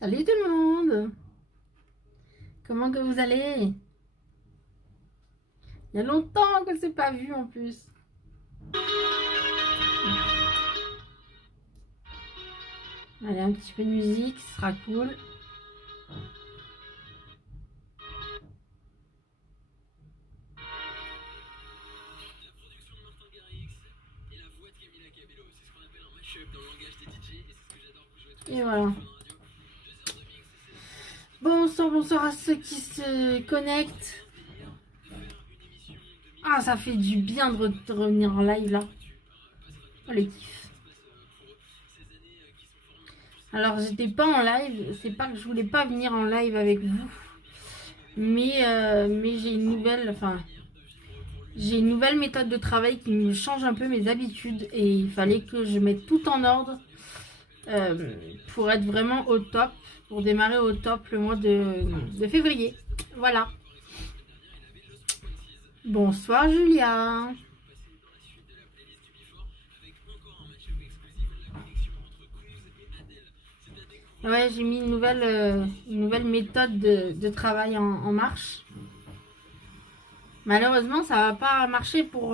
Salut tout le monde! Comment que vous allez? Il y a longtemps que c'est pas vu en plus. Allez, un petit peu de musique, ce sera cool. Et voilà. Bonsoir, bonsoir à ceux qui se connectent. Ah, ça fait du bien de revenir en live là. Oh, le kiff. Alors, j'étais pas en live. C'est pas que je voulais pas venir en live avec vous. Mais j'ai une nouvelle. Enfin, j'ai une nouvelle méthode de travail qui me change un peu mes habitudes. Et il fallait que je mette tout en ordre pour être vraiment au top, pour démarrer au top le mois de février. Voilà. Bonsoir Julia. Ouais, j'ai mis une nouvelle méthode de travail en marche. Malheureusement, ça va pas marcher pour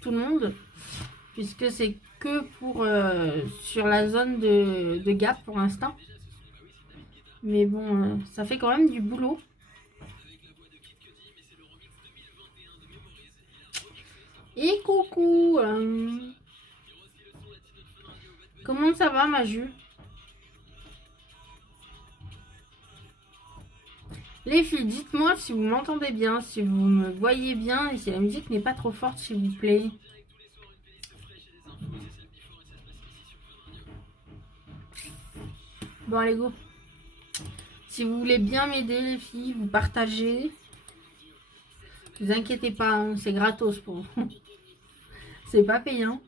tout le monde, puisque c'est que pour sur la zone de Gap pour l'instant. Mais bon, ça fait quand même du boulot. Et coucou, comment ça va ma Ju? Les filles, dites-moi si vous m'entendez bien, si vous me voyez bien et si la musique n'est pas trop forte, s'il vous plaît. Bon, allez, go. Si vous voulez bien m'aider, les filles, vous partagez. Ne vous inquiétez pas, hein, c'est gratos pour vous. C'est pas payant.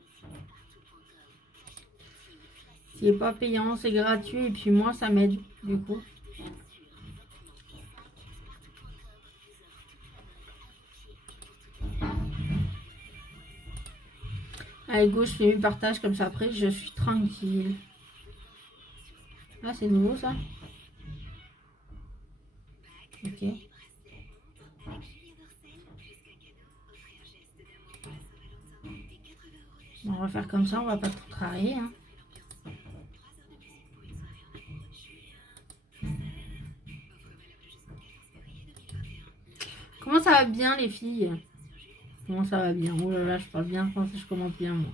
Si c'est pas payant, c'est gratuit. Et puis moi, ça m'aide, du coup. Allez, go, je fais mes partages comme ça. Après, je suis tranquille. Ah, c'est nouveau, ça. Ok. On va faire comme ça, on va pas trop travailler, hein. Comment ça va bien, les filles? Comment ça va bien? Oh là là, je parle bien français, je commente bien, moi.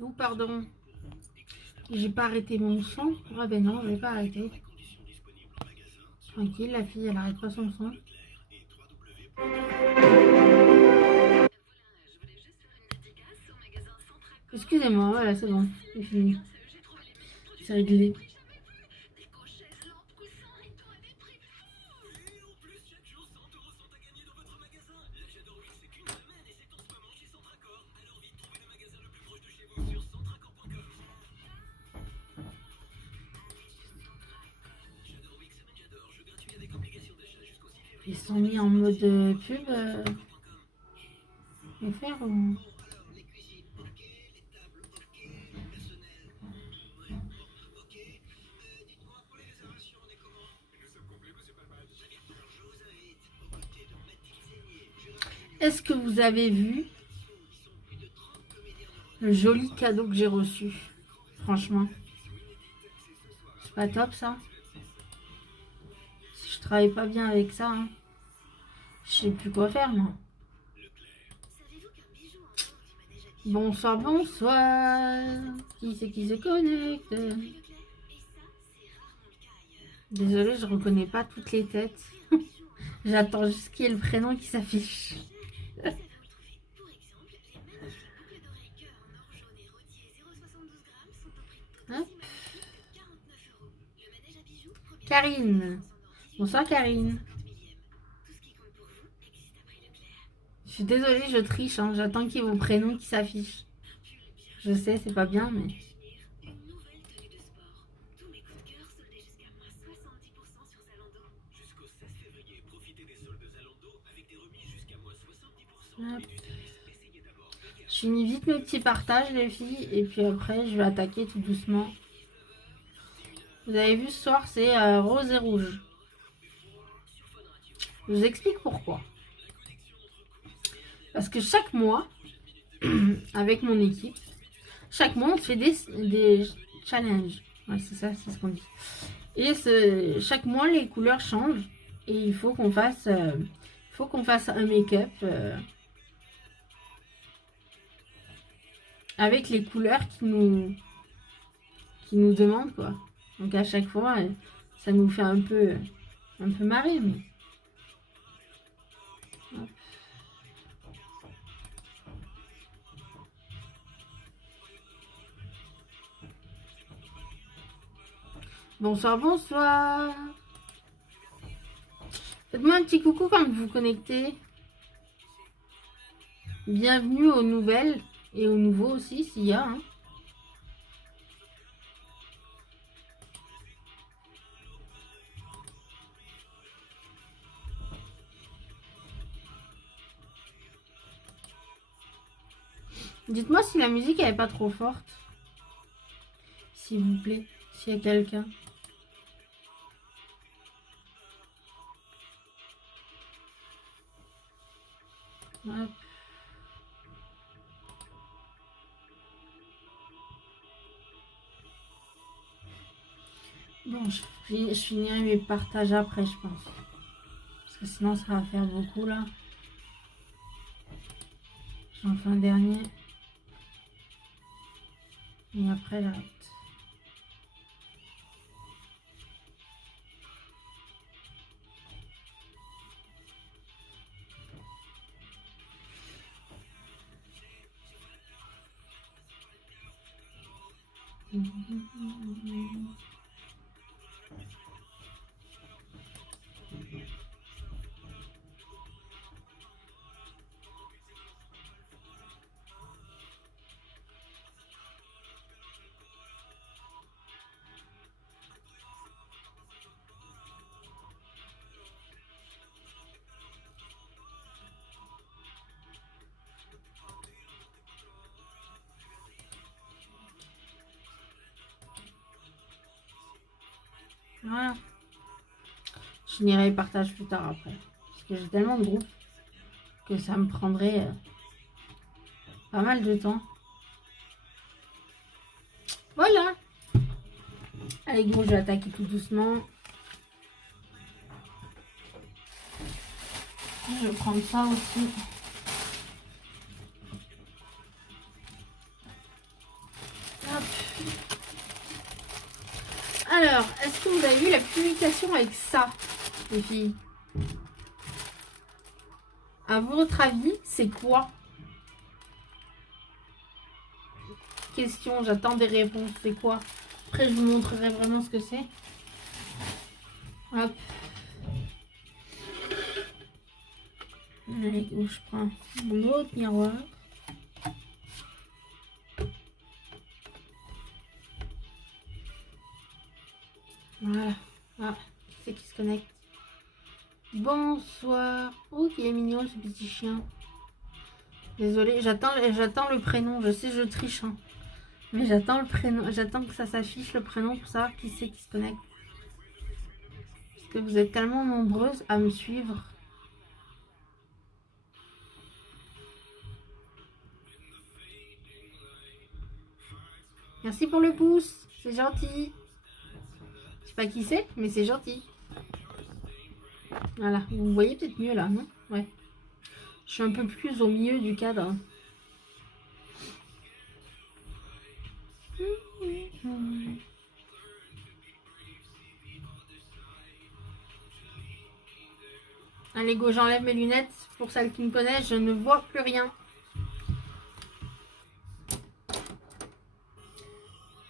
Oh, pardon. J'ai pas arrêté mon son. Ah ben non, je vais pas arrêter. Tranquille, la fille, elle arrête pas son son. Excusez-moi, voilà, c'est bon. C'est fini. C'est réglé. Ils sont mis en mode pub. Faire ou... Est-ce que vous avez vu le joli cadeau que j'ai reçu? Franchement, c'est pas top ça. Si je travaille pas bien avec ça, hein, je sais plus quoi faire moi. Bonsoir, bonsoir. Qui c'est qui se connecte? Désolée, je reconnais pas toutes les têtes. J'attends juste qu'il y ait le prénom qui s'affiche. Hop. Karine. Bonsoir Karine. Je suis désolée, je triche, hein. J'attends qu'il y ait vos prénoms qui s'affichent. Je sais, c'est pas bien, mais... Hop. Je finis vite mes petits partages, les filles, et puis après, je vais attaquer tout doucement. Vous avez vu, ce soir, c'est rose et rouge. Je vous explique pourquoi. Parce que chaque mois, avec mon équipe, chaque mois, on fait des challenges. Ouais, c'est ça, c'est ce qu'on dit. Et chaque mois, les couleurs changent. Et il faut qu'on fasse, un make-up avec les couleurs qui nous demandent, quoi. Donc à chaque fois, ça nous fait un peu marrer. Mais... Bonsoir, bonsoir. Faites-moi un petit coucou quand vous vous connectez. Bienvenue aux nouvelles et aux nouveaux aussi, s'il y a. Hein. Dites-moi si la musique elle est pas trop forte. S'il vous plaît, s'il y a quelqu'un. Hop. Bon, je finirai mes partages après, je pense. Parce que sinon, ça va faire beaucoup, là. J'en fais un dernier. Et après, j'arrête. Voilà. Je finirai les partages plus tard après. Parce que j'ai tellement de groupes que ça me prendrait pas mal de temps. Voilà. Allez, gros, je vais attaquer tout doucement. Je vais prendre ça aussi. Hop. Alors, est-ce que vous avez vu la publication avec ça, les filles? À votre avis, c'est quoi? Question, j'attends des réponses. C'est quoi? Après, je vous montrerai vraiment ce que c'est. Hop. Allez, où je prends mon autre miroir. Voilà. Ah, qui c'est qui se connecte? Bonsoir. Oh, qu'il est mignon ce petit chien. Désolée, j'attends le prénom. Je sais, je triche. Hein. Mais j'attends le prénom. J'attends que ça s'affiche le prénom pour savoir qui c'est qui se connecte. Parce que vous êtes tellement nombreuses à me suivre. Merci pour le pouce. C'est gentil. Je sais pas qui c'est, mais c'est gentil. Voilà, vous voyez peut-être mieux là, non? Ouais. Je suis un peu plus au milieu du cadre. Allez, go, j'enlève mes lunettes. Pour celles qui me connaissent, je ne vois plus rien.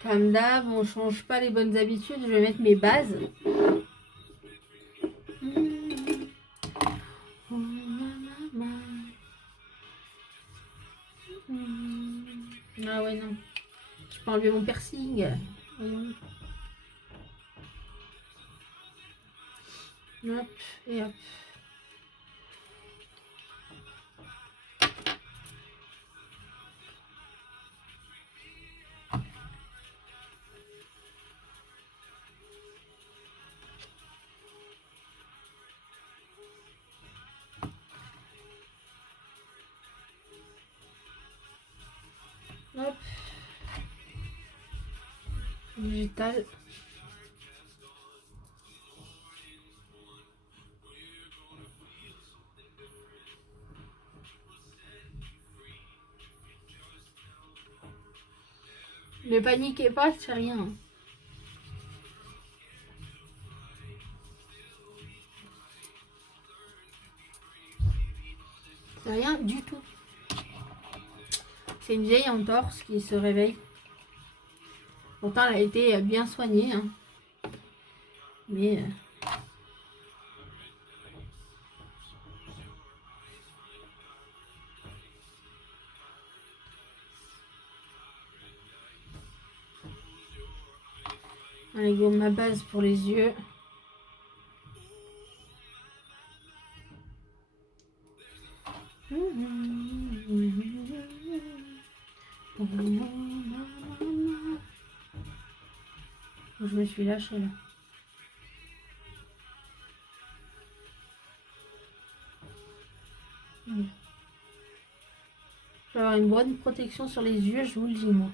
Comme d'hab, on change pas les bonnes habitudes. Je vais mettre mes bases. Ah ouais, non. Je peux enlever mon piercing. Voyons. Hop, et hop. Hop. Digital. Ne paniquez pas, c'est rien. C'est rien du tout. C'est une vieille entorse qui se réveille. Pourtant, elle a été bien soignée. Hein. Mais... Allez, go, ma base pour les yeux. Je me suis lâchée là. Je vais avoir une bonne protection sur les yeux, je vous le dis moi.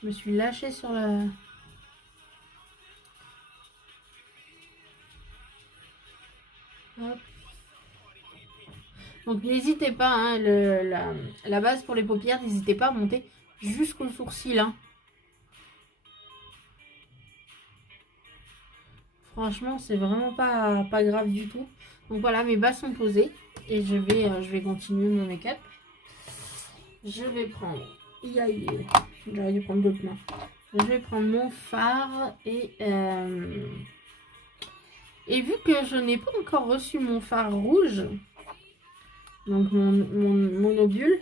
Je me suis lâchée sur la... Hop. Donc n'hésitez pas, hein, la base pour les paupières, n'hésitez pas à monter jusqu'au sourcil. Hein. Franchement, c'est vraiment pas grave du tout. Donc voilà, mes bases sont posées. Et je vais continuer mon make-up. Je vais prendre... J'aurais dû prendre d'autres mains. Je vais prendre mon fard et vu que je n'ai pas encore reçu mon fard rouge, donc mon monobule,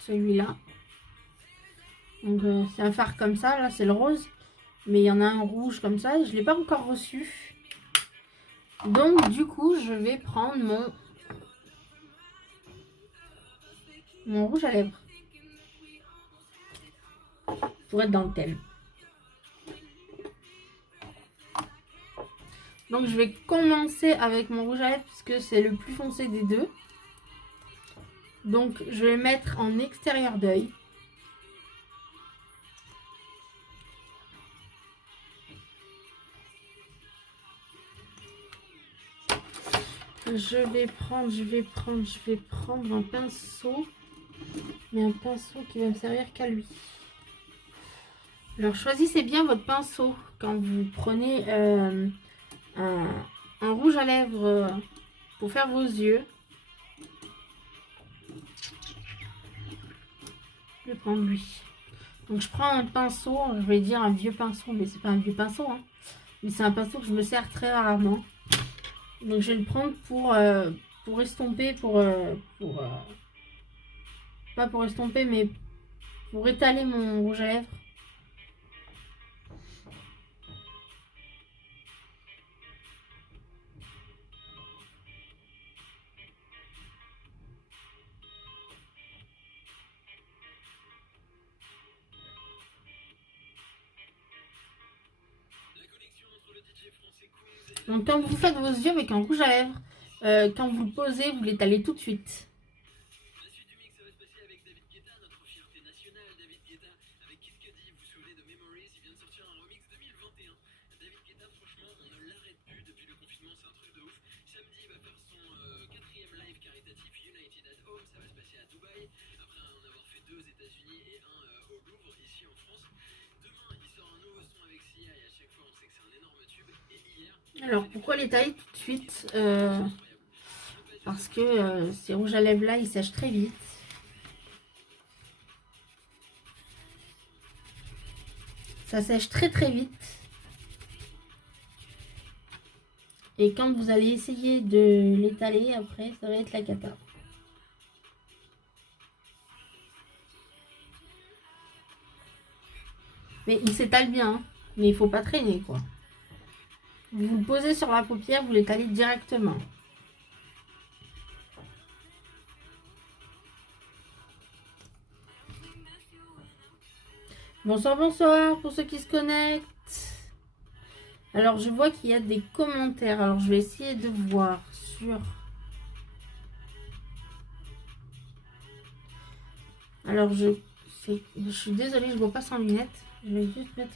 celui-là. Donc c'est un fard comme ça, là c'est le rose. Mais il y en a un rouge comme ça et je ne l'ai pas encore reçu. Donc du coup je vais prendre mon rouge à lèvres. Pour être dans le thème. Donc je vais commencer avec mon rouge à lèvres puisque c'est le plus foncé des deux. Donc je vais le mettre en extérieur d'œil. Je vais prendre un pinceau. Mais un pinceau qui va me servir qu'à lui. Alors choisissez bien votre pinceau quand vous prenez un rouge à lèvres pour faire vos yeux. Je vais prendre lui. Donc je prends un pinceau, je vais dire un vieux pinceau, mais c'est pas un vieux pinceau. Hein. Mais c'est un pinceau que je me sers très rarement. Donc je vais le prendre pour estomper, pas pour estomper, mais pour étaler mon rouge à lèvres. Donc quand vous faites vos yeux avec un rouge à lèvres, quand vous le posez, vous l'étalez tout de suite. Alors pourquoi l'étaler tout de suite parce que ces rouges à lèvres là ils sèchent très vite. Ça sèche très très vite. Et quand vous allez essayer de l'étaler après, ça va être la cata. Mais il s'étale bien, hein. Mais il faut pas traîner, quoi. Vous le posez sur la paupière, vous l'étalez directement. Bonsoir, bonsoir pour ceux qui se connectent. Alors, je vois qu'il y a des commentaires. Alors, je vais essayer de voir sur... Alors, je suis désolée, je ne vois pas sans lunettes. Je vais juste mettre...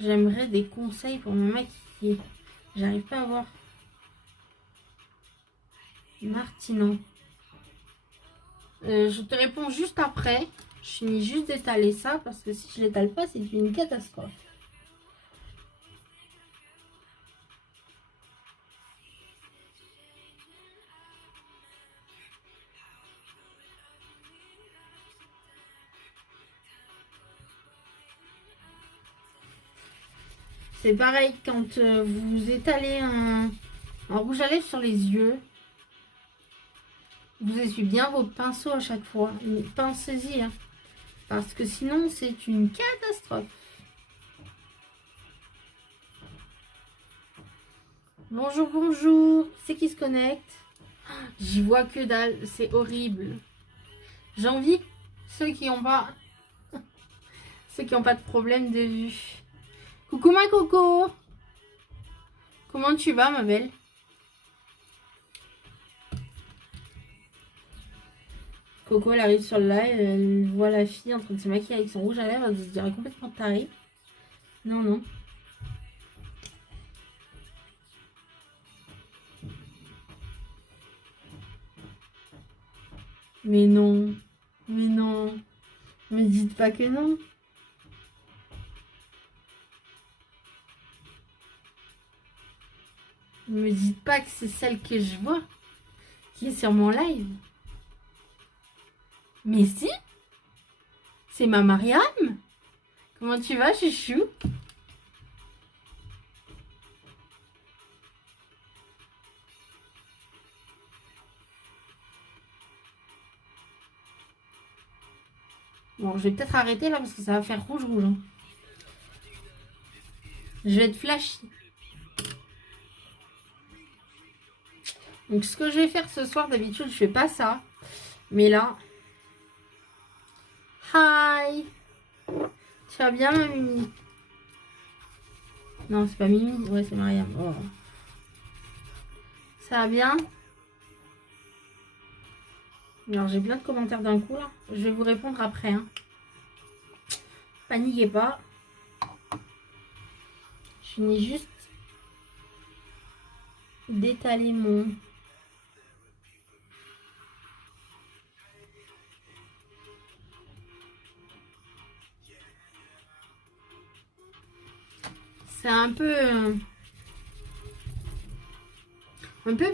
J'aimerais des conseils pour me maquiller. J'arrive pas à voir. Martinon. Je te réponds juste après. Je finis juste d'étaler ça parce que si je l'étale pas, c'est une catastrophe. C'est pareil quand vous étalez un rouge à lèvres sur les yeux. Vous essuyez bien vos pinceaux à chaque fois. Pensez-y, hein, parce que sinon c'est une catastrophe. Bonjour, bonjour. C'est qui se connecte? J'y vois que dalle. C'est horrible. J'envie ceux qui n'ont pas... ceux qui n'ont pas de problème de vue. Coucou ma coco. Comment tu vas ma belle? Coco elle arrive sur le live, elle voit la fille en train de se maquiller avec son rouge à lèvres, elle se dirait complètement tarée. Non, non. Mais non. Mais non. Me dites pas que non. Me dites pas que c'est celle que je vois qui est sur mon live. Mais si, c'est ma Mariam. Comment tu vas, chouchou? Bon, je vais peut-être arrêter là parce que ça va faire rouge rouge. Hein. Je vais être flashy. Donc ce que je vais faire ce soir, d'habitude je fais pas ça. Mais là... Hi. Tu vas bien ma Mimi? Non, c'est pas Mimi. Ouais, c'est Mariam. Oh. Ça va bien? Alors j'ai plein de commentaires d'un coup là. Je vais vous répondre après. Hein. Paniquez pas. Je finis juste d'étaler mon... C'est un peu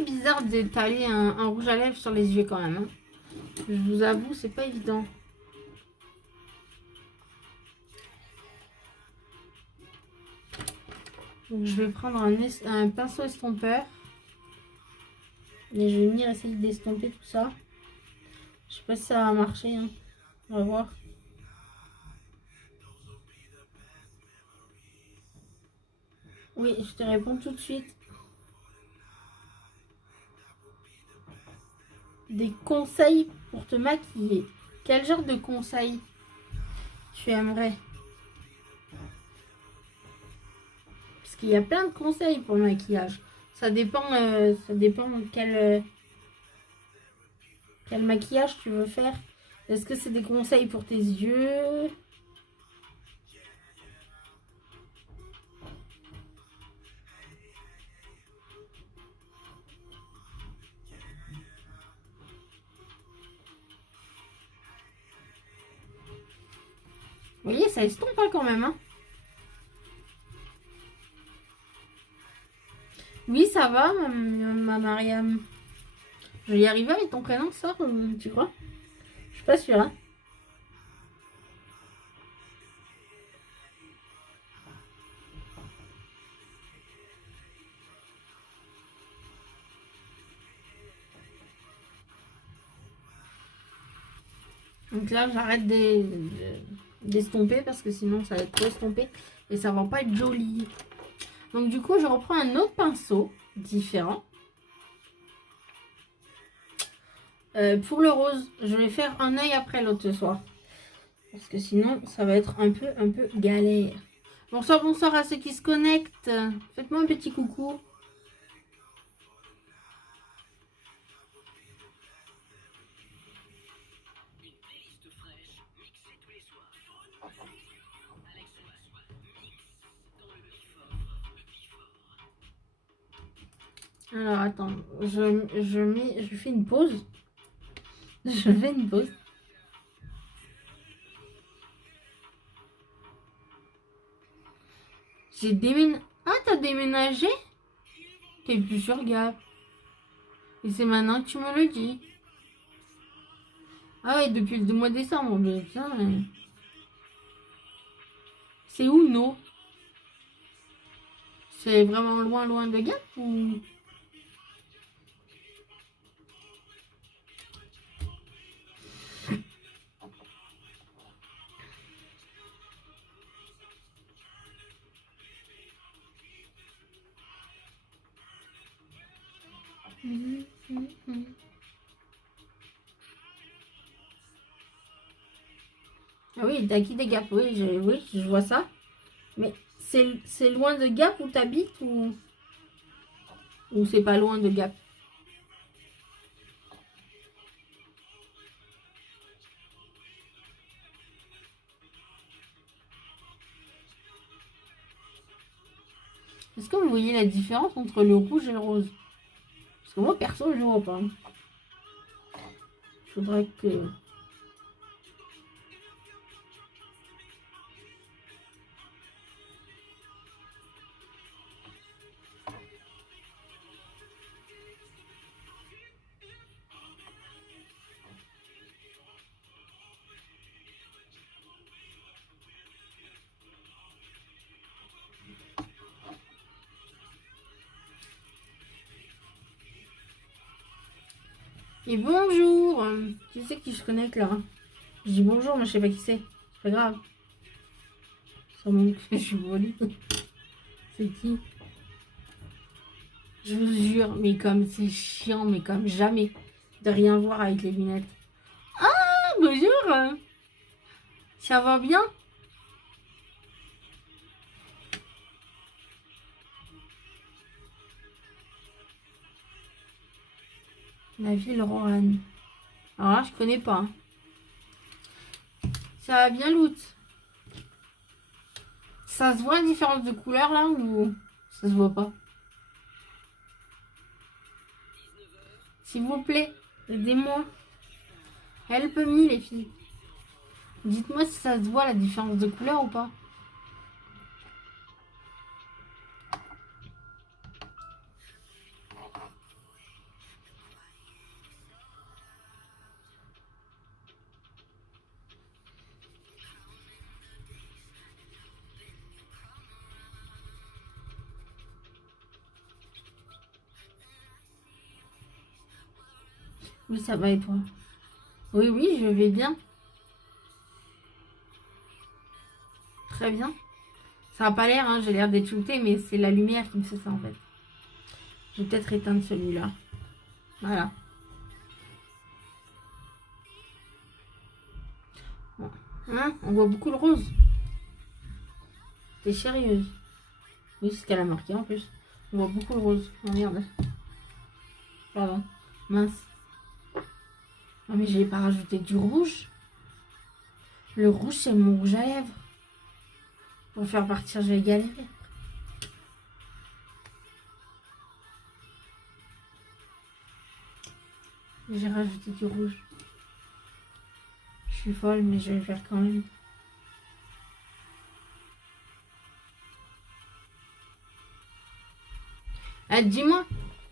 bizarre d'étaler un rouge à lèvres sur les yeux quand même. Hein. Je vous avoue, c'est pas évident. Donc, je vais prendre un pinceau estompeur. Et je vais venir essayer d'estomper tout ça. Je sais pas si ça va marcher. Hein. On va voir. Oui, je te réponds tout de suite. Des conseils pour te maquiller. Quel genre de conseils tu aimerais? Parce qu'il y a plein de conseils pour le maquillage. Ça dépend quel maquillage tu veux faire. Est-ce que c'est des conseils pour tes yeux? Vous voyez, ça estompe pas quand même. Hein. Oui, ça va, ma Mariam. Je vais y arriver avec ton prénom, ça, tu crois? Je suis pas sûre. Hein. Donc là, j'arrête d'estomper parce que sinon ça va être trop estompé et ça va pas être joli. Donc du coup, je reprends un autre pinceau différent. Pour le rose, je vais faire un œil après l'autre ce soir. Parce que sinon, ça va être un peu galère. Bonsoir, bonsoir à ceux qui se connectent. Faites-moi un petit coucou. Alors, attends. Je fais une pause. Je fais une pause. J'ai déménagé. Ah, t'as déménagé? T'es plus sur Gap. Et c'est maintenant que tu me le dis. Ah ouais, depuis le mois de décembre. Mais putain, mais... C'est où, non? C'est vraiment loin de Gap ou... Ah oui, t'as quitté Gap, oui, je vois ça. Mais c'est loin de Gap où t'habites ou c'est pas loin de Gap? Est-ce que vous voyez la différence entre le rouge et le rose? Parce que moi, perso, je ne vois pas. Il faudrait que... Et bonjour! Qui c'est qui se connecte là? Je dis bonjour, mais je sais pas qui c'est. C'est pas grave. Ça montre que je suis volée. C'est qui? Je vous jure, mais comme c'est chiant, mais comme jamais, de rien voir avec les lunettes. Ah, bonjour! Ça va bien? La ville Rohan. Alors là, je connais pas. Ça va bien, Loot? Ça se voit la différence de couleur là ou ça se voit pas? S'il vous plaît, aidez-moi. Help me les filles. Dites-moi si ça se voit la différence de couleur ou pas. Oui, ça va et toi? Oui, oui, je vais bien. Très bien. Ça n'a pas l'air, hein, j'ai l'air d'être shooté, mais c'est la lumière qui me fait ça en fait. Je vais peut-être éteindre celui-là. Voilà. Bon. Hein, on voit beaucoup le rose. T'es sérieuse? Oui, c'est ce qu'elle a marqué en plus. On voit beaucoup le rose. Oh merde. Pardon. Mince. Non mais j'ai pas rajouté du rouge. Le rouge, c'est mon rouge à lèvres. Pour faire partir, j'ai galéré. J'ai rajouté du rouge. Je suis folle, mais je vais le faire quand même. Ah, dis-moi,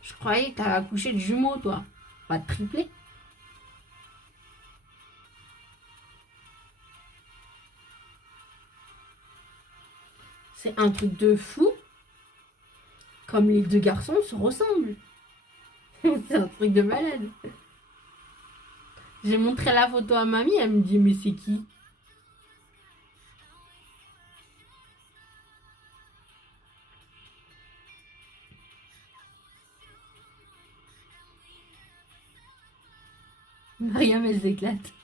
je croyais que t'avais accouché de jumeaux, toi. Pas de triplé. C'est un truc de fou. Comme les deux garçons se ressemblent. C'est un truc de malade. J'ai montré la photo à mamie, elle me dit mais c'est qui? Mariam, elle s'éclate.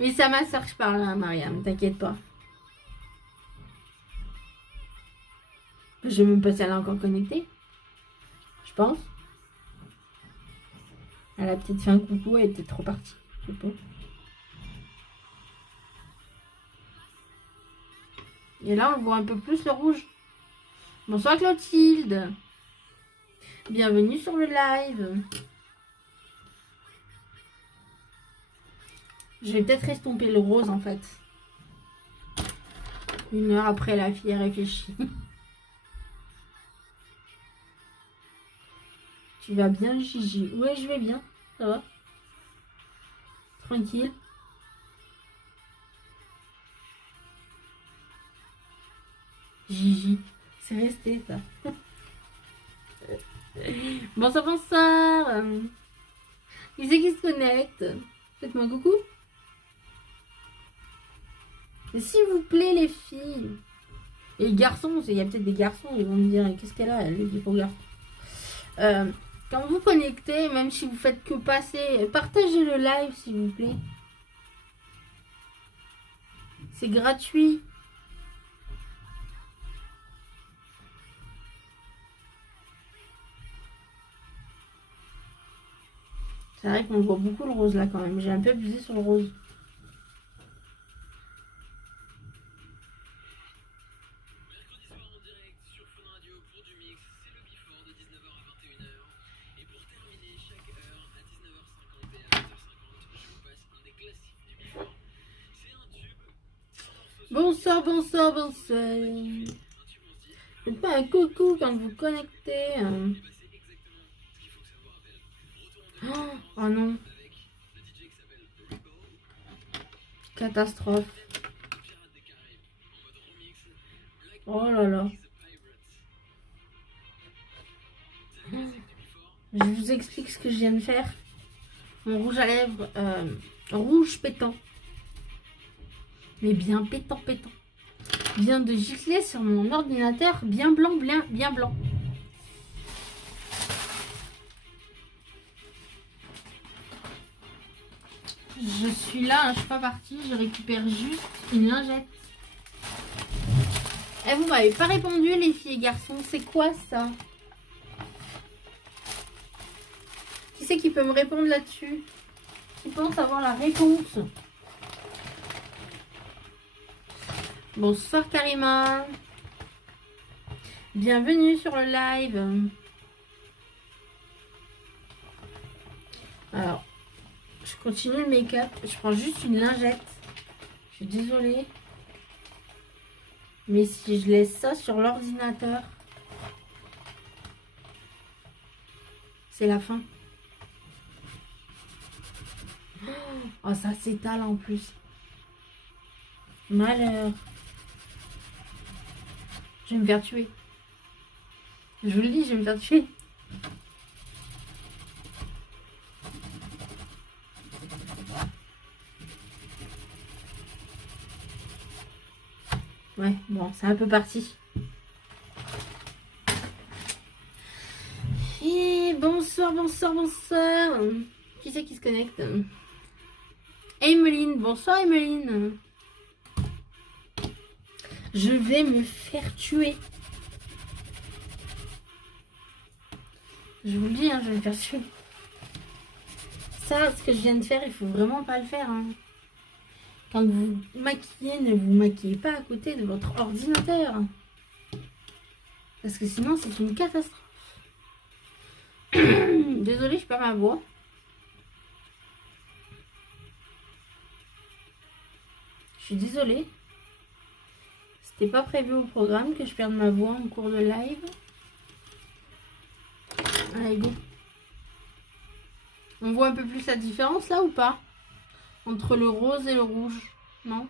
Mais c'est à ma soeur que je parle, hein, Mariam, t'inquiète pas. Je sais même pas si elle est encore connectée. Je pense. Elle a peut-être fait un coucou, elle était trop partie. Je sais pas. Et là, on voit un peu plus le rouge. Bonsoir Clotilde. Bienvenue sur le live. Je vais peut-être estomper le rose en fait. 1 heure après, la fille réfléchit. Tu vas bien, Gigi? Ouais, je vais bien. Ça va? Tranquille. Gigi. C'est resté ça. Bonsoir, bonsoir. Qui c'est qui se connecte? Faites-moi coucou. Et s'il vous plaît, les filles. Et les garçons, il y a peut-être des garçons, ils vont me dire qu'est-ce qu'elle a, elle dit pour garçon. Quand vous connectez, même si vous faites que passer, partagez le live s'il vous plaît. C'est gratuit. C'est vrai qu'on voit beaucoup le rose là quand même. J'ai un peu abusé sur le rose. Bonsoir, bonsoir, bonsoir. Faites pas un coucou quand vous connectez. Oh non. Catastrophe. Oh là là. Je vous explique ce que je viens de faire. Mon rouge à lèvres rouge pétant. Mais bien pétant, pétant. Vient de gicler sur mon ordinateur bien blanc, bien blanc. Je suis là, je suis pas partie, je récupère juste une lingette. Eh, vous m'avez pas répondu les filles et garçons, c'est quoi ça? Qui c'est qui peut me répondre là-dessus? Qui pense avoir la réponse? Bonsoir Karima. Bienvenue sur le live. Alors, je continue le make-up. Je prends juste une lingette. Je suis désolée. Mais si je laisse ça sur l'ordinateur, c'est la fin. Oh, ça s'étale en plus. Malheur. Je vais me faire tuer. Je vous le dis, je vais me faire tuer. Ouais, bon, c'est un peu parti. Et bonsoir, bonsoir, bonsoir. Qui c'est qui se connecte? Emeline, bonsoir Emeline. Je vais me faire tuer. Je vous le dis, hein, je vais me faire tuer. Ça, ce que je viens de faire, il faut vraiment pas le faire. Hein. Quand vous maquillez, ne vous maquillez pas à côté de votre ordinateur. Parce que sinon, c'est une catastrophe. Désolée, je perds ma voix. Je suis désolée. C'était pas prévu au programme que je perde ma voix en cours de live. Allez, go. On voit un peu plus la différence là ou pas? Entre le rose et le rouge, non?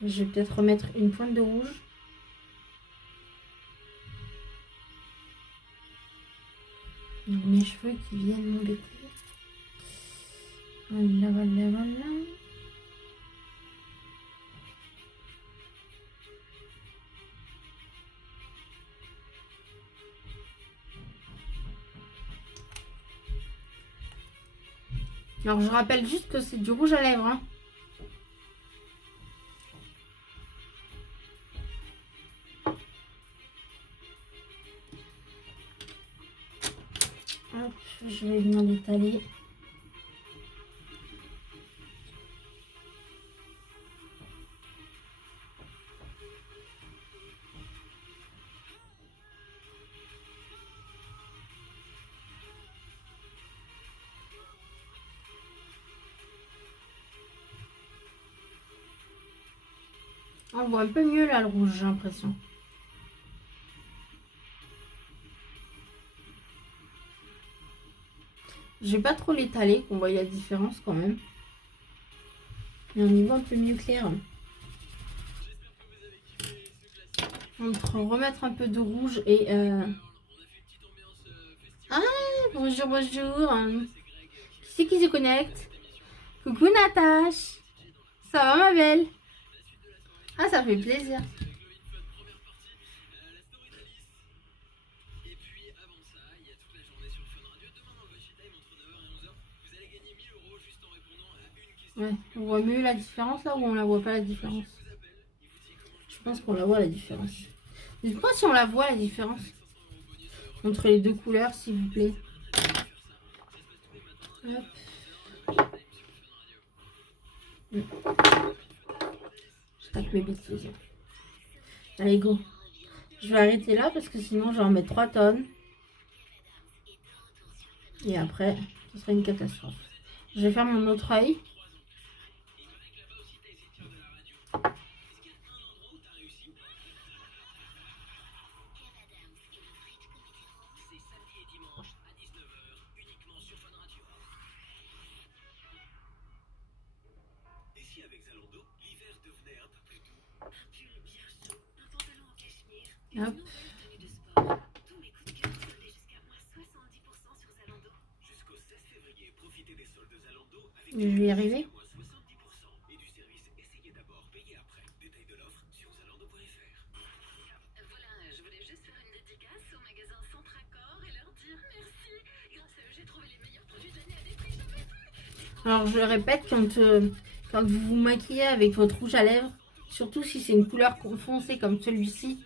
Je vais peut-être remettre une pointe de rouge. Non, mes cheveux qui viennent m'embêter. Voilà, voilà, voilà. Alors je rappelle juste que c'est du rouge à lèvres. Hein. Hop, je vais bien l'étaler. On voit un peu mieux là le rouge, j'ai l'impression. Je vais pas trop l'étaler, qu'on voit la différence quand même. Mais on y voit un peu mieux clair. Entre remettre un peu de rouge et... Ah, bonjour, bonjour. Qui c'est qui se connecte? Coucou Natache. Ça va ma belle? Ah, ça fait plaisir. Ouais, on voit mieux la différence là ou on la voit pas la différence? Je pense qu'on la voit la différence. Dites-moi si on la voit la différence entre les deux couleurs s'il vous plaît. Hop. Je tape mes bêtises. Allez go. Je vais arrêter là parce que sinon je vais en mettre 3 tonnes. Et après, ce sera une catastrophe. Je vais faire mon autre œil. Hop. Je vais y arriver. Alors je le répète, quand vous vous maquillez avec votre rouge à lèvres, surtout si c'est une couleur foncée comme celui-ci,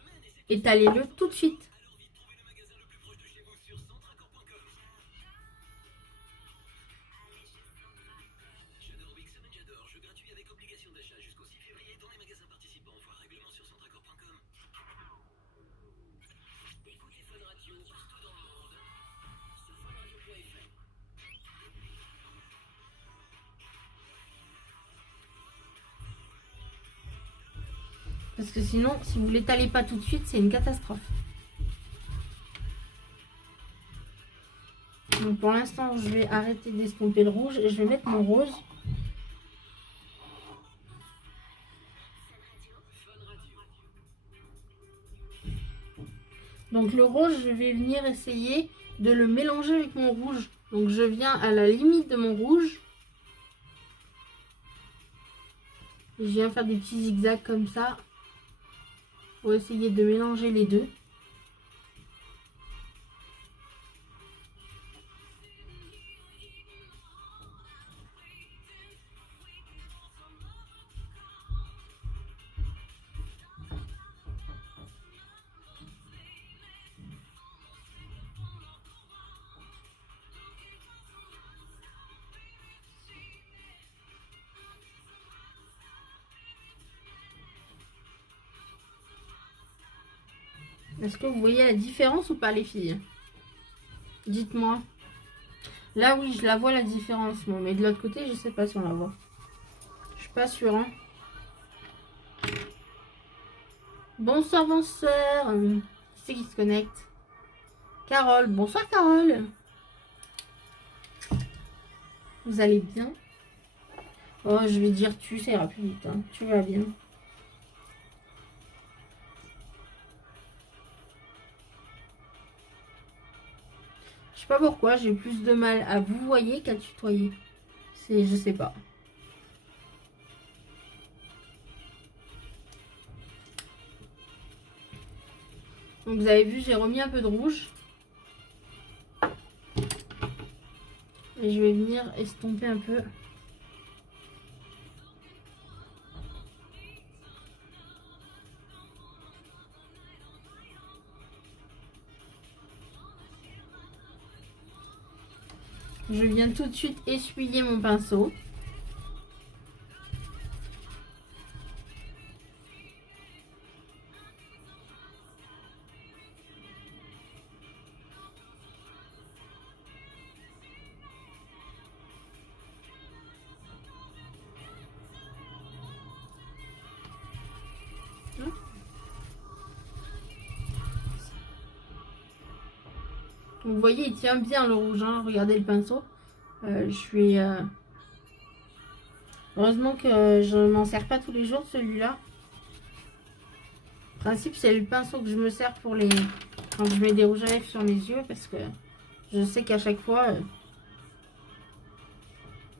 étalez-le tout de suite. Parce que sinon, si vous ne l'étalez pas tout de suite, c'est une catastrophe. Donc pour l'instant, je vais arrêter d'estomper le rouge et je vais mettre mon rose. Donc le rose, je vais venir essayer de le mélanger avec mon rouge. Donc je viens à la limite de mon rouge. Et je viens faire des petits zigzags comme ça. Pour essayer de mélanger les deux. Est-ce que vous voyez la différence ou pas les filles? Dites-moi. Là oui, je la vois la différence. Bon, mais de l'autre côté, je sais pas si on la voit. Je suis pas sûre. Hein. Bonsoir, bonsoir. Qui c'est qui se connecte? Carole. Bonsoir Carole. Vous allez bien? Oh, je vais dire tu, ça ira plus vite. Hein. Tu vas bien. Je sais pas pourquoi, j'ai plus de mal à vous voyer qu'à tutoyer. Je sais pas. Donc vous avez vu, j'ai remis un peu de rouge. Et je vais venir estomper un peu. Je viens tout de suite essuyer mon pinceau. Vous voyez, il tient bien le rouge, hein. Regardez le pinceau. Heureusement que je ne m'en sers pas tous les jours, celui-là. En principe, c'est le pinceau que je me sers pour les... quand je mets des rouges à lèvres sur mes yeux, parce que je sais qu'à chaque fois...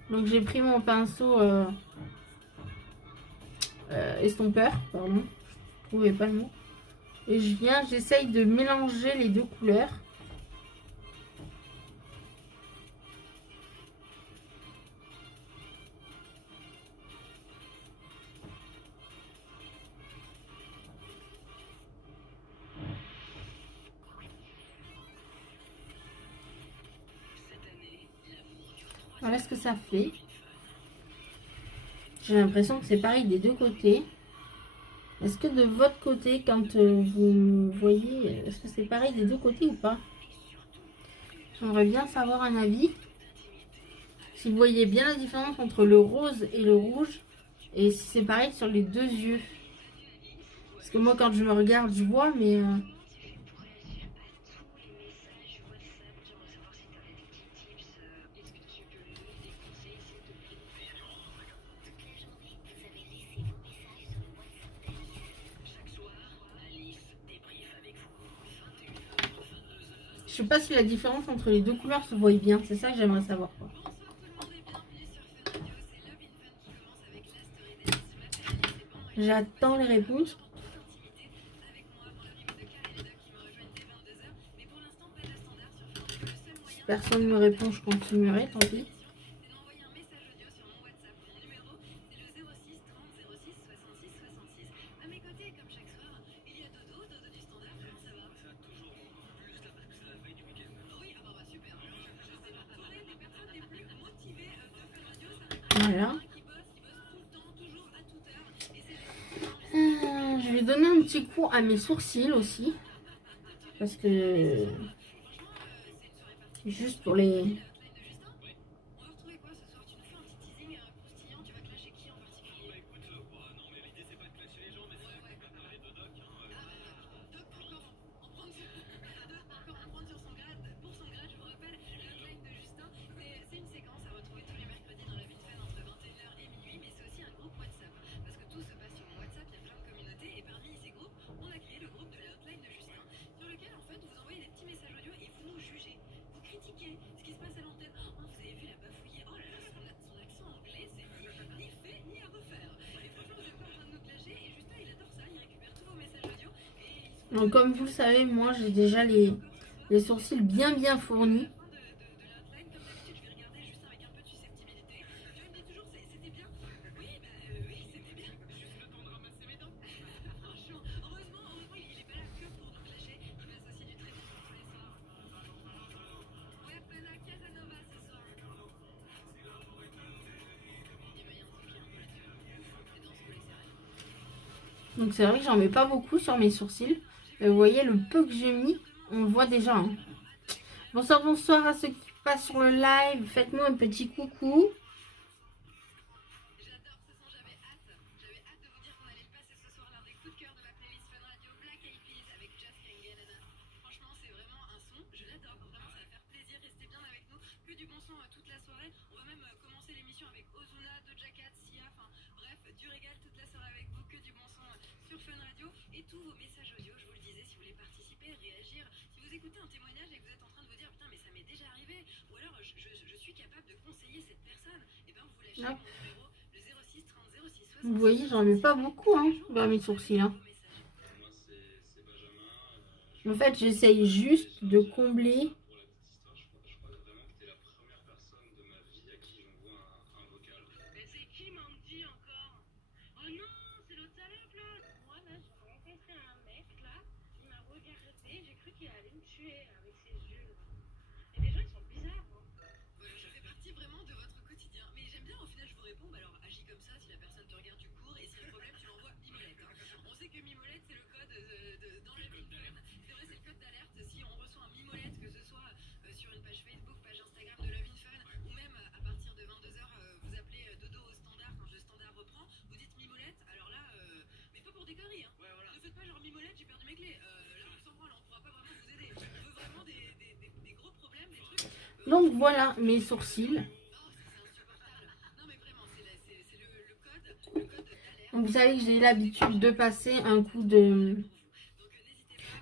Donc j'ai pris mon pinceau estompeur, pardon. Je trouvais pas le mot. Et j'essaye de mélanger les deux couleurs. Voilà ce que ça fait. J'ai l'impression que c'est pareil des deux côtés. Est-ce que de votre côté, quand vous me voyez, est-ce que c'est pareil des deux côtés ou pas? J'aimerais bien savoir un avis. Si vous voyez bien la différence entre le rose et le rouge. Et si c'est pareil sur les deux yeux. Parce que moi, quand je me regarde, je vois, mais... je sais pas si la différence entre les deux couleurs se voit bien. C'est ça que j'aimerais savoir, quoi. J'attends les réponses. Si personne ne me répond, je continuerai, tant pis. Voilà. Je vais donner un petit coup à mes sourcils aussi. Parce que... juste pour les... Donc, comme vous le savez, moi j'ai déjà les sourcils bien fournis. Donc c'est vrai que j'en mets pas beaucoup sur mes sourcils. Vous voyez le peu que j'ai mis, on le voit déjà. Hein. Bonsoir à ceux qui passent sur le live. Faites-moi un petit coucou. Hop. Vous voyez, j'en mets pas beaucoup hein, vers mes sourcils. Hein. En fait, j'essaye juste de combler. Donc voilà mes sourcils. Donc, vous savez que j'ai l'habitude de passer un coup de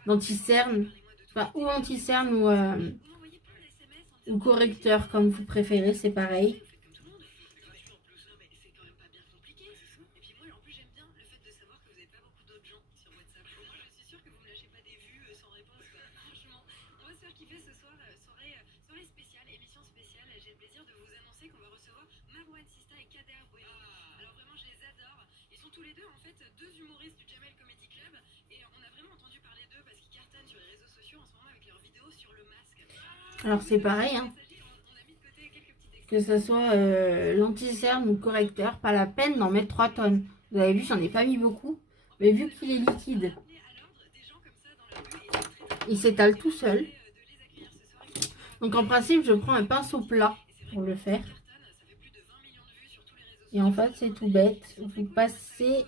d'anti-cerne, enfin, ou anti-cerne ou correcteur comme vous préférez, c'est pareil. Alors c'est pareil, hein. Que ce soit l'anti-cerne ou le correcteur, pas la peine d'en mettre 3 tonnes. Vous avez vu, j'en ai pas mis beaucoup, mais vu qu'il est liquide, il s'étale tout seul. Donc en principe, je prends un pinceau plat pour le faire. Et en fait, c'est tout bête. Vous passez,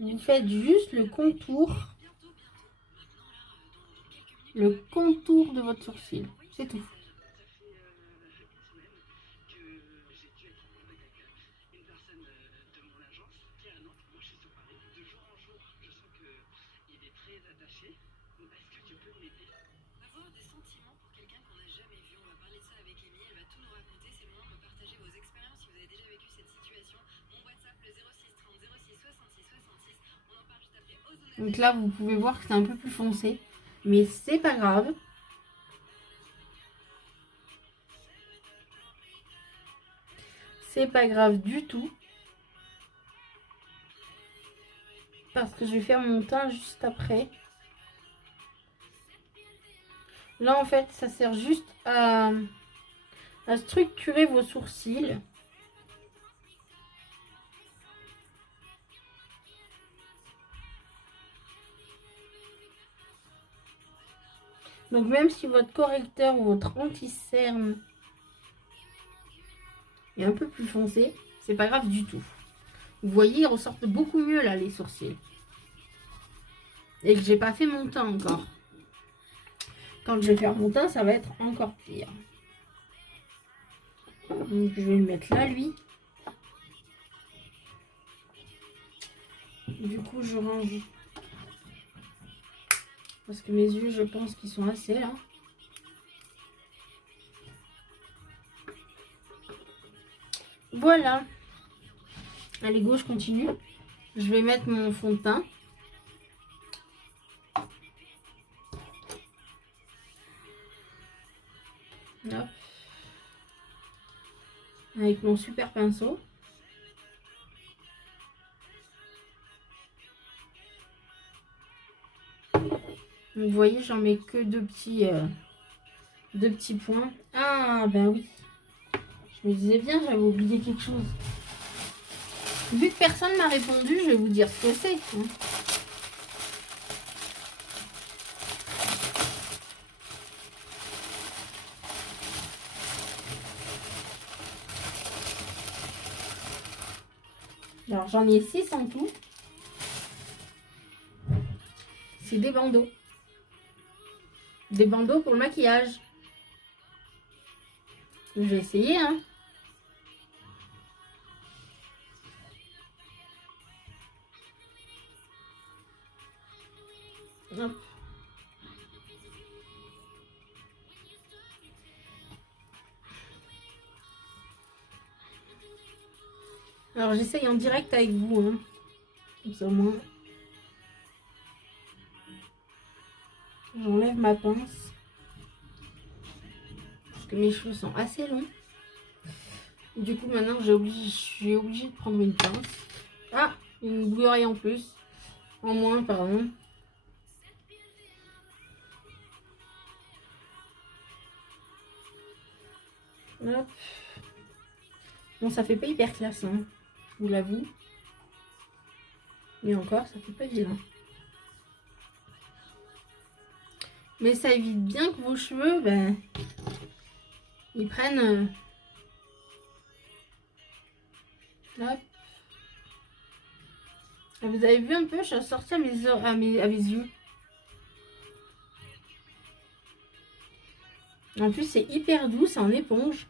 vous faites juste le contour de votre sourcil. C'est tout. Donc là, vous pouvez voir que c'est un peu plus foncé. Mais c'est pas grave. C'est pas grave du tout. Parce que je vais faire mon teint juste après. Là, en fait, ça sert juste à structurer vos sourcils. Donc même si votre correcteur ou votre anti-cerne est un peu plus foncé, c'est pas grave du tout. Vous voyez, ils ressortent beaucoup mieux là les sourcils. Et que j'ai pas fait mon teint encore. Quand je vais faire mon teint, ça va être encore pire. Donc je vais le mettre là, lui. Du coup, je range. Parce que mes yeux, je pense qu'ils sont assez là. Voilà. Allez, go, je continue. Je vais mettre mon fond de teint. Hop. Avec mon super pinceau. Vous voyez, j'en mets que deux petits points. Ah, ben oui. Je me disais bien, j'avais oublié quelque chose. Vu que personne m'a répondu, je vais vous dire ce que c'est. Hein. Alors, j'en ai 6 en tout. C'est des bandeaux. Des bandeaux pour le maquillage. Je vais essayer, hein. Hop. Alors j'essaye en direct avec vous, hein. Comme ça au moins. J'enlève ma pince. Parce que mes cheveux sont assez longs. Du coup maintenant je suis obligée de prendre une pince. Ah, une bouille en plus. En moins, pardon. Hop. Bon, ça fait pas hyper classe, hein, je vous l'avoue. Mais encore, ça fait pas vilain. Mais ça évite bien que vos cheveux, ben, ils prennent... Hop. Vous avez vu un peu, je suis sortie à mes yeux. En plus, c'est hyper doux, c'est en éponge.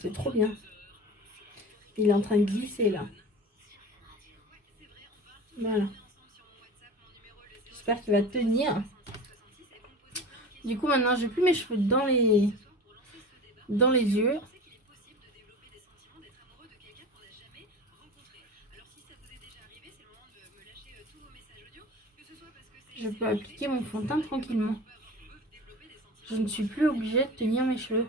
C'est trop bien. Il est en train de glisser là. Voilà. J'espère qu'il va tenir. Du coup, maintenant, je plie mes cheveux dans les yeux. Je peux appliquer mon fond de teint tranquillement. Je ne suis plus obligée de tenir mes cheveux.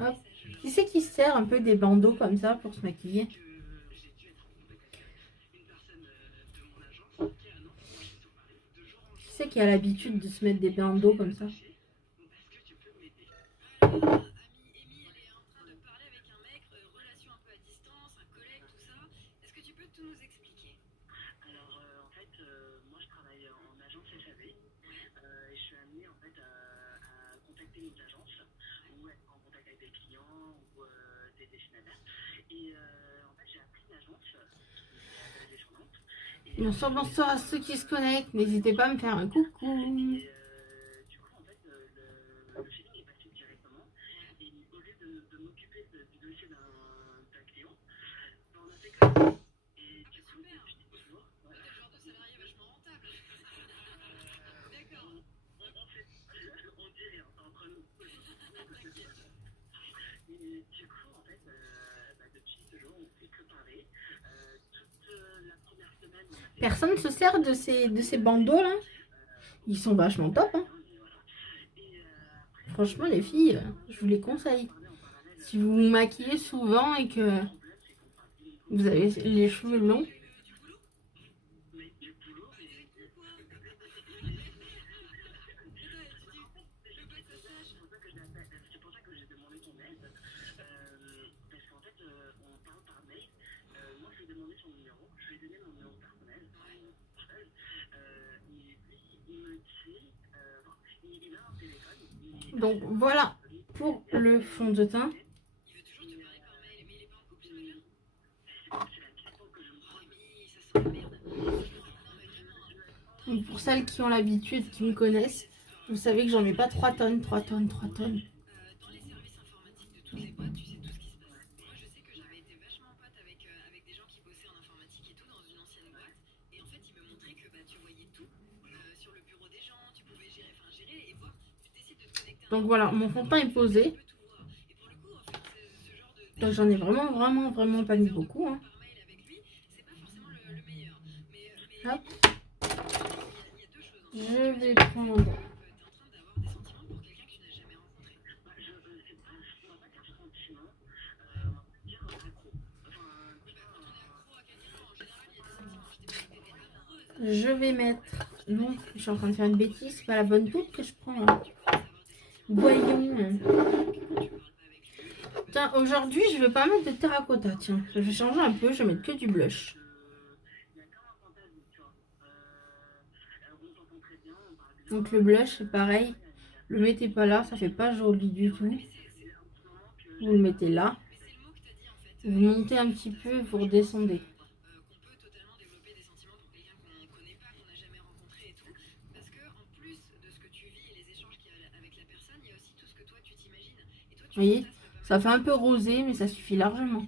Hop. Qui c'est qui sert un peu des bandeaux comme ça pour se maquiller? Qui c'est qui a l'habitude de se mettre des bandeaux comme ça? Bonsoir, bonsoir à ceux qui se connectent. N'hésitez pas à me faire un coucou. Personne ne se sert de ces bandeaux là. Ils sont vachement top, hein. Franchement les filles, je vous les conseille. Si vous vous maquillez souvent et que vous avez les cheveux longs. Donc voilà pour le fond de teint. Donc pour celles qui ont l'habitude, qui me connaissent, vous savez que j'en mets pas 3 tonnes, 3 tonnes, 3 tonnes. Donc voilà, mon fond de teint est posé. Donc j'en ai vraiment pas mis beaucoup, hein. Hop. Je vais prendre je vais mettre... Non, je suis en train de faire une bêtise. C'est pas la bonne poudre que je prends là. Voyons. Tiens, aujourd'hui, je vais pas mettre de terracotta. Tiens, je vais changer un peu. Je vais mettre que du blush. Donc le blush, c'est pareil. Le mettez pas là, ça fait pas joli du tout. Vous le mettez là. Vous montez un petit peu, vous redescendez. Vous voyez, ça fait un peu rosé, mais ça suffit largement.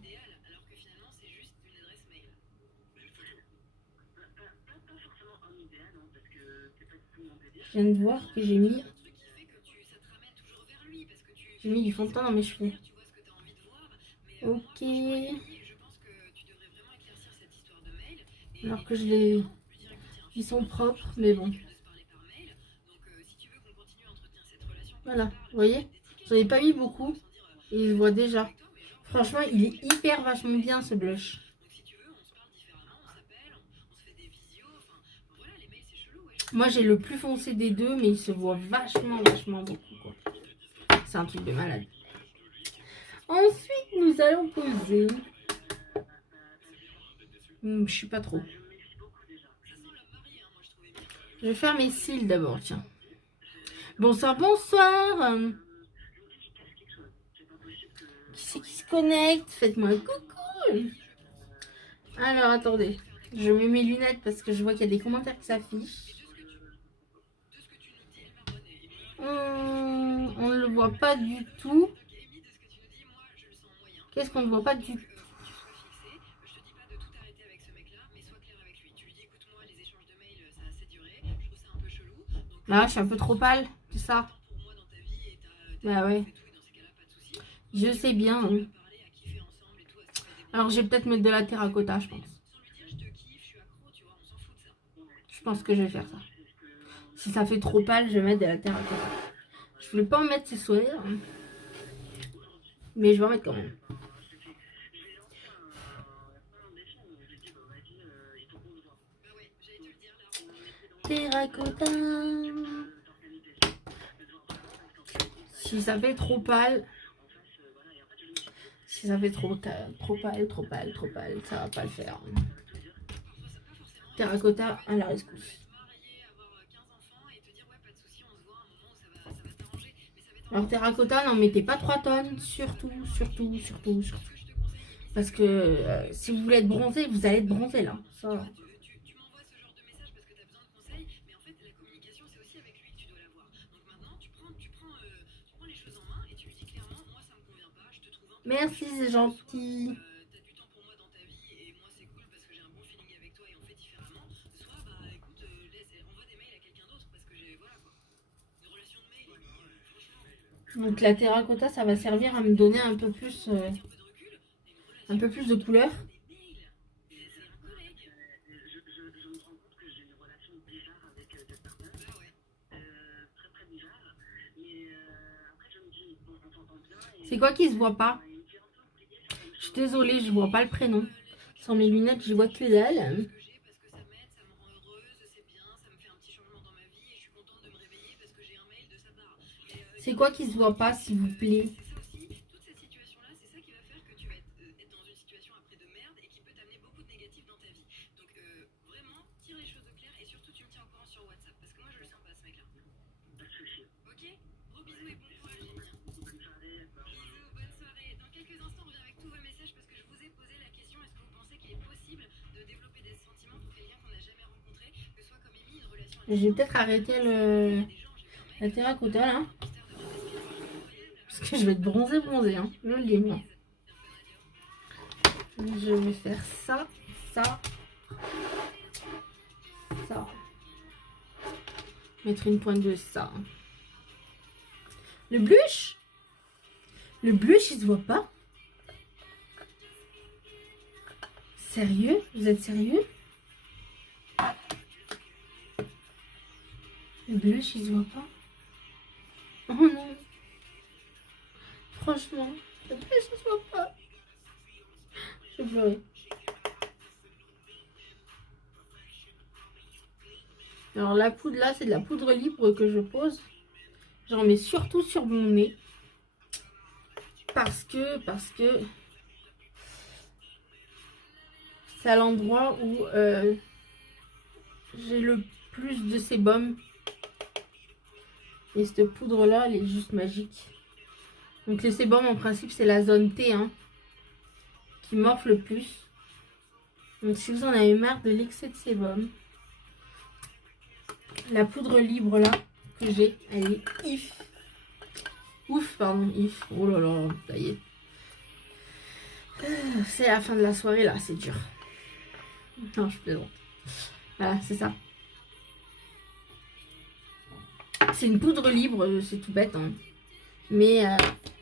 Je viens de voir que j'ai mis du fond de teint dans mes cheveux. Ok. Alors que ils sont propres, mais bon. Voilà, vous voyez, j'en ai pas mis beaucoup et je vois déjà. Franchement, il est hyper vachement bien ce blush. Moi, j'ai le plus foncé des deux, mais il se voit vachement beaucoup, quoi. C'est un truc de malade. Ensuite, nous allons poser. Je suis pas trop. Je vais faire mes cils d'abord, tiens. Bonsoir, bonsoir. Qui c'est qui se connecte? Faites-moi un coucou. Alors, attendez. Je mets mes lunettes parce que je vois qu'il y a des commentaires qui s'affichent. On ne le voit pas du tout. Qu'est-ce qu'on ne voit pas du tout? Là, je suis un peu trop pâle, c'est ça? Bah ouais. Je sais bien. Hein. Alors, je vais peut-être mettre de la terracotta, je pense. Je pense que je vais faire ça. Si ça fait trop pâle, je vais mettre de la terracotta. Je voulais pas en mettre ce soir. Mais je vais en mettre quand même. Terracotta. Si ça fait trop pâle. Si ça fait trop pâle, ça va pas le faire. Terracotta à la rescousse. Alors terracotta, n'en mettez pas 3 tonnes, surtout. Parce que si vous voulez être bronzé, vous allez être bronzé là. Ça. Merci, c'est gentil. Donc la terracotta, ça va servir à me donner un peu plus de couleur. C'est quoi qui se voit pas? Je suis désolée, je vois pas le prénom. Sans mes lunettes, je vois que dalle. C'est quoi qui se voit pas, s'il vous plaît? Je vais peut-être arrêter la terracotta là. Parce que je vais être bronzée. Hein. Je le dis moi. Je vais faire ça. Mettre une pointe de ça. Le blush, il se voit pas. Sérieux? Vous êtes sérieux? Le blush, il se voit pas. Oh non. Franchement, le blush, il se voit pas. Je vais pleurer. Alors la poudre là, c'est de la poudre libre que je pose. J'en mets surtout sur mon nez. Parce que c'est à l'endroit où j'ai le plus de sébum. Et cette poudre là, elle est juste magique. Donc le sébum en principe c'est la zone T hein, qui morfle le plus. Donc si vous en avez marre de l'excès de sébum, la poudre libre là que j'ai, elle est if. Ouf, pardon, if. Oh là là, ça y est. C'est la fin de la soirée là, c'est dur. Non, je plaisante. Voilà, c'est ça. C'est une poudre libre, c'est tout bête. Hein. Mais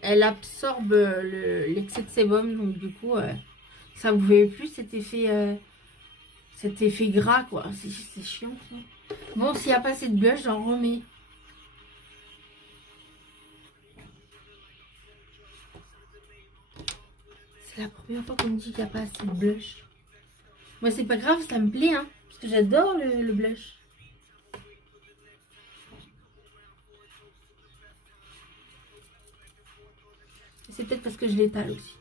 elle absorbe l'excès de sébum. Donc du coup, ça vous fait plus cet effet gras quoi. C'est chiant ça. Bon, s'il n'y a pas assez de blush, j'en remets. C'est la première fois qu'on me dit qu'il n'y a pas assez de blush. Moi, c'est pas grave, ça me plaît. Hein, parce que j'adore le blush. C'est peut-être parce que je l'étale aussi.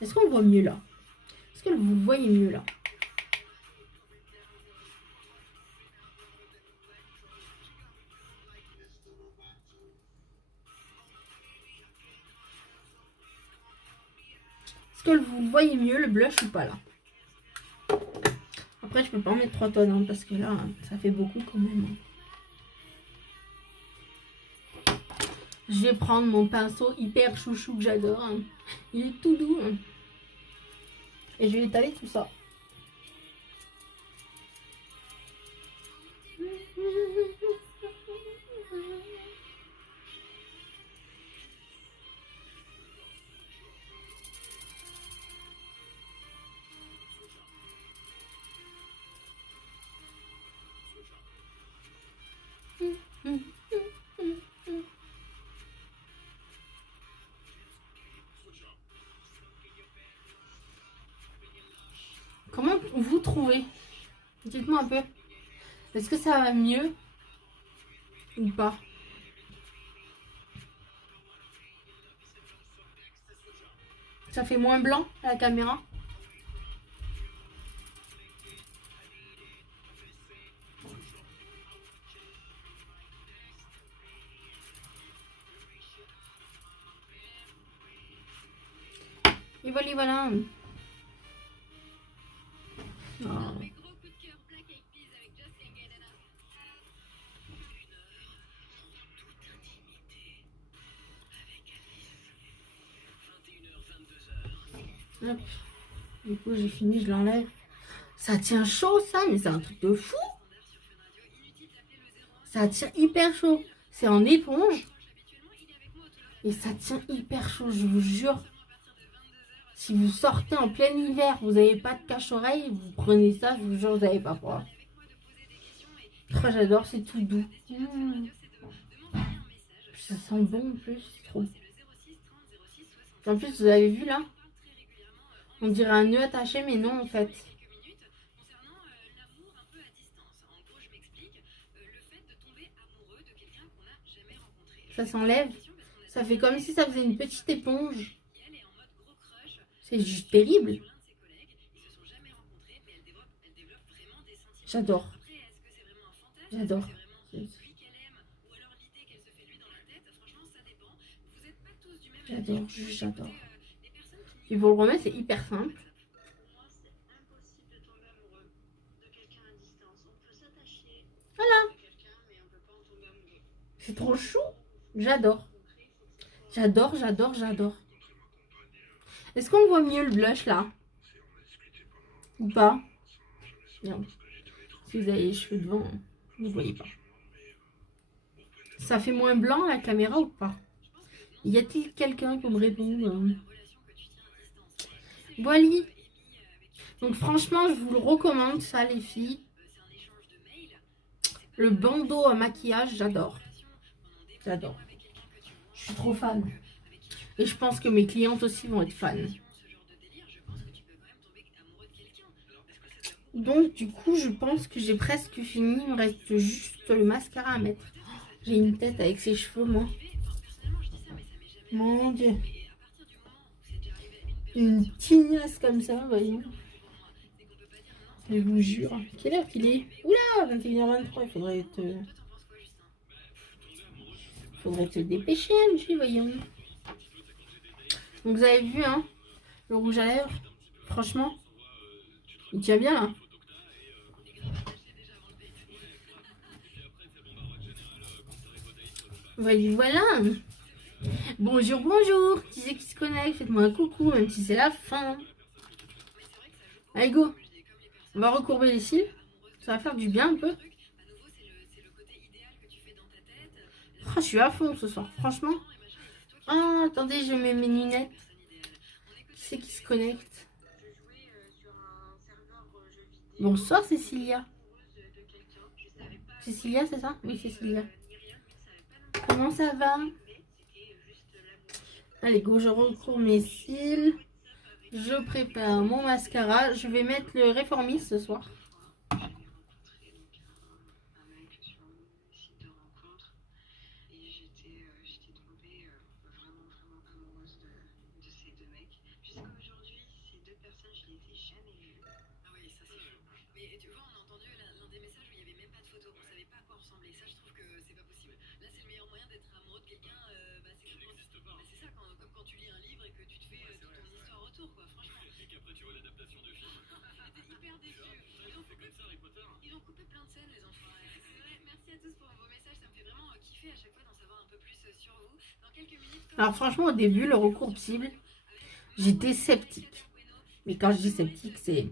Est-ce qu'on le voit mieux là? Est-ce que vous le voyez mieux là? Est-ce que vous le voyez mieux le blush ou pas là? Après je peux pas en mettre 3 tonnes hein, parce que là ça fait beaucoup quand même. Je vais prendre mon pinceau hyper chouchou que j'adore. Hein. Il est tout doux. Hein. Et je vais étaler tout ça. Comment vous trouvez? Dites-moi un peu. Est-ce que ça va mieux ou pas? Ça fait moins blanc à la caméra? Et voilà, voilà. Oh. Hop. Du coup, j'ai fini, je l'enlève. Ça tient chaud, ça, mais c'est un truc de fou. Ça tient hyper chaud. C'est en éponge. Et ça tient hyper chaud, je vous jure. Si vous sortez en plein hiver, vous n'avez pas de cache-oreille, vous prenez ça, je vous jure, vous n'avez pas froid. Oh, j'adore, c'est tout doux. Ça sent bon en plus, trop. En plus, vous avez vu là? On dirait un nœud attaché, mais non en fait. Ça s'enlève. Ça fait comme si ça faisait une petite éponge. C'est juste terrible. J'adore. J'adore. J'adore, j'adore. Et pour le remettre, c'est hyper simple. Voilà. C'est trop chou. J'adore. J'adore, j'adore, j'adore. Est-ce qu'on voit mieux le blush là? Ou pas? Non. Si vous avez les cheveux devant, vous ne voyez pas. Ça fait moins blanc la caméra ou pas? Y a-t-il quelqu'un pour me répondre? Voilà. Donc franchement, je vous le recommande ça les filles. Le bandeau à maquillage, j'adore. J'adore. Je suis trop fan. Et je pense que mes clientes aussi vont être fans. Donc du coup, je pense que j'ai presque fini. Il me reste juste le mascara à mettre. J'ai une tête avec ses cheveux, moi. Mon Dieu. Une tignasse comme ça, voyons. Je vous jure. Quelle heure qu'il est? Oula, 21h23, faudrait te dépêcher, Angie, voyons. Donc vous avez vu, hein, le rouge à lèvres, franchement, il tient bien là. Voilà. Bonjour, bonjour. Qui c'est qui se connecte? Faites-moi un coucou, même si c'est la fin. Allez, go. On va recourber les cils. Ça va faire du bien un peu. Oh, je suis à fond ce soir, franchement. Oh, attendez, je mets mes lunettes. Qui c'est qui se connecte? Bonsoir, Cécilia. Cécilia, c'est ça? Oui, Cécilia. Comment ça va? Allez, go, je recours mes cils. Je prépare mon mascara. Je vais mettre le réformiste ce soir. Alors franchement, au début, le recours cible, j'étais sceptique. Mais quand je dis sceptique, c'est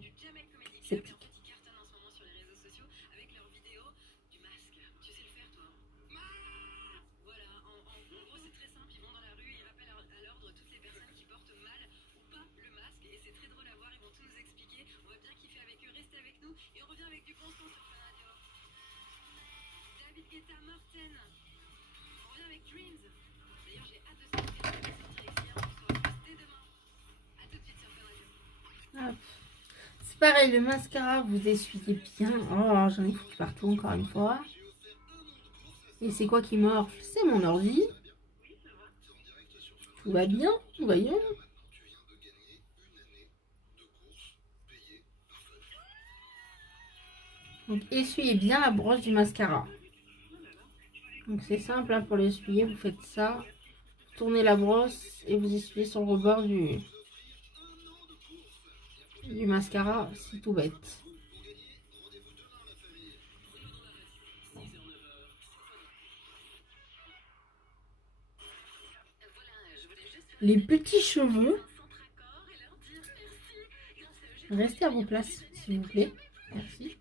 sceptique. C'est pareil, le mascara, vous essuyez bien. Oh, j'en ai foutu partout encore une fois. Et c'est quoi qui morfle? C'est mon ordi. Tout va bien, voyons. Donc essuyez bien la brosse du mascara. Donc c'est simple hein, pour l'essuyer, vous faites ça. Tournez la brosse et vous essuyez sur le rebord du mascara. C'est tout bête. Les petits cheveux, restez à vos places, s'il vous plaît. Merci.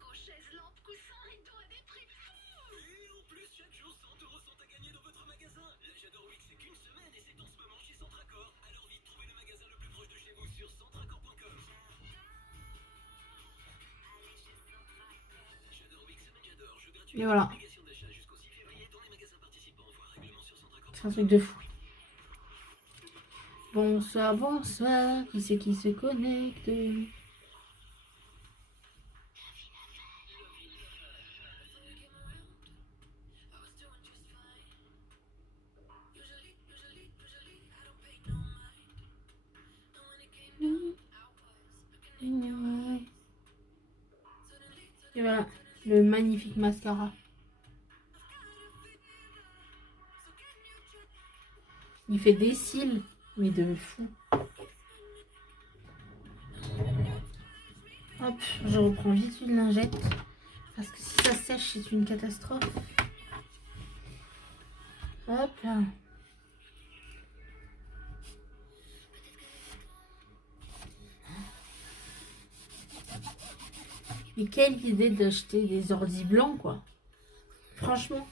Et voilà. C'est un truc de fou. Bonsoir, bonsoir. Qui c'est qui se connecte? Et voilà, le magnifique mascara. Il fait des cils, mais de fou. Hop, je reprends vite une lingette. Parce que si ça sèche, c'est une catastrophe. Hop là. Et quelle idée d'acheter des ordis blancs, quoi. Franchement.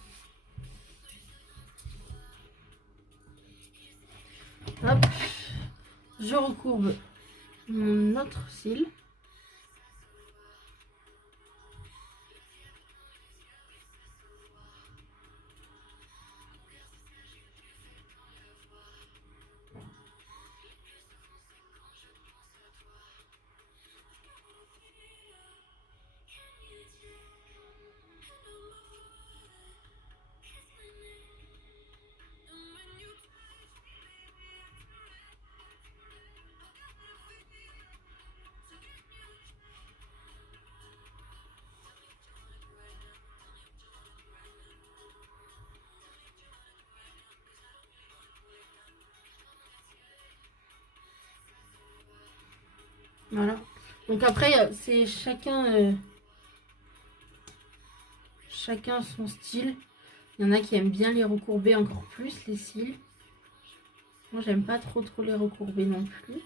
Hop. Je recourbe mon autre cil. Voilà. Donc après, c'est chacun son style. Il y en a qui aiment bien les recourber encore plus, les cils. Moi, j'aime pas trop les recourber non plus.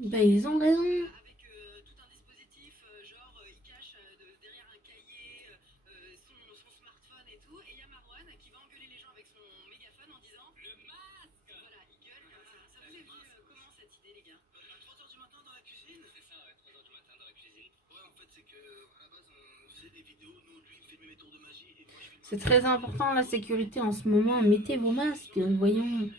Bah, ils ont raison. C'est très important la sécurité en ce moment. Mettez vos masques, voyons.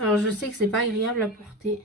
Alors je sais que c'est pas agréable à porter.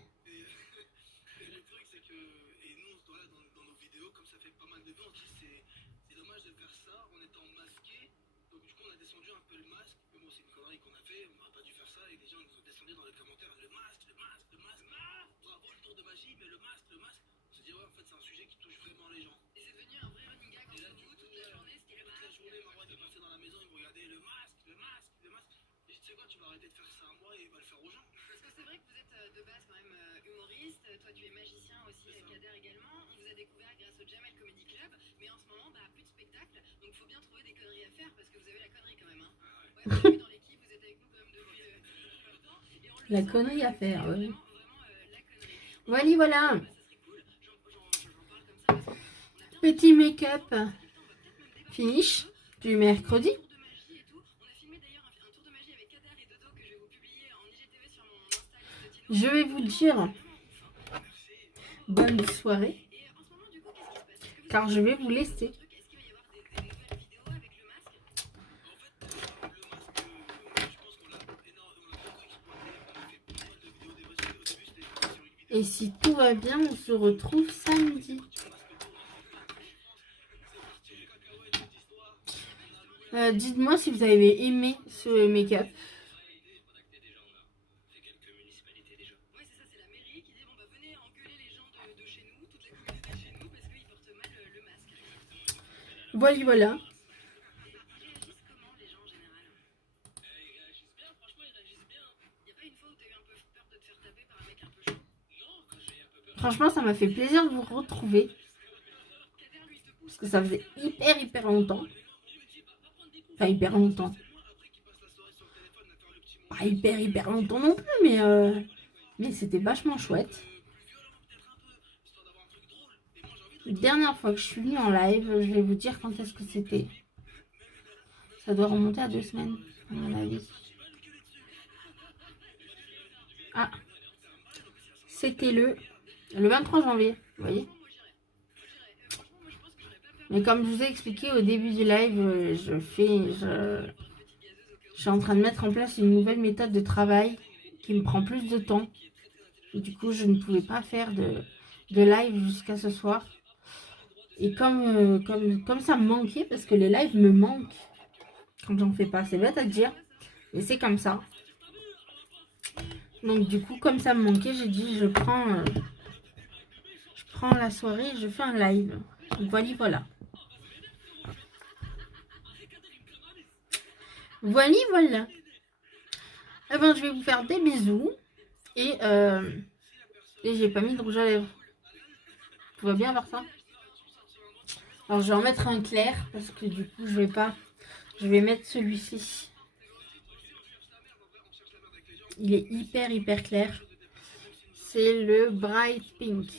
La connerie à faire, ouais. Voilà. Petit make-up finish du mercredi. Je vais vous dire bonne soirée, car je vais vous laisser. Et si tout va bien, on se retrouve samedi. Dites-moi si vous avez aimé ce make-up. Voilà. Franchement, ça m'a fait plaisir de vous retrouver. Parce que ça faisait hyper longtemps. Enfin, hyper longtemps. Pas hyper longtemps non plus, mais c'était vachement chouette. Dernière fois que je suis venue en live, je vais vous dire quand est-ce que c'était. Ça doit remonter à 2 semaines, à mon avis. Ah, c'était le 23 janvier, vous voyez. Mais comme je vous ai expliqué au début du live, je suis en train de mettre en place une nouvelle méthode de travail qui me prend plus de temps. Et du coup, je ne pouvais pas faire de live jusqu'à ce soir. Et comme ça me manquait, parce que les lives me manquent quand j'en fais pas, c'est bête à dire, mais c'est comme ça. Donc du coup, comme ça me manquait, j'ai dit je prends la soirée et je fais un live. Donc voilà. Voilà. Eh ben, je vais vous faire des bisous. Et j'ai pas mis de rouge à lèvres. Tu vois bien voir ça? Alors je vais en mettre un clair parce que du coup je vais pas. Je vais mettre celui-ci. Il est hyper clair. C'est le Bright Pink.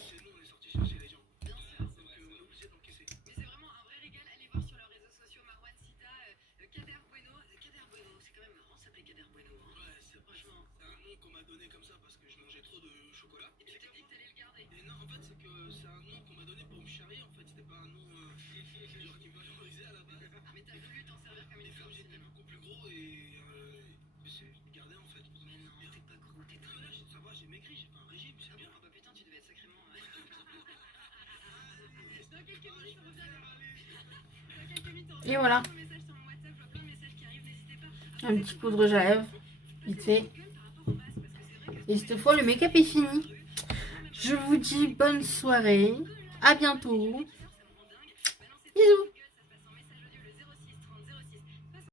Et voilà. Un petit poudre à lèvres. Vite fait. Et cette fois, le make-up est fini. Je vous dis bonne soirée. À bientôt. Bisous.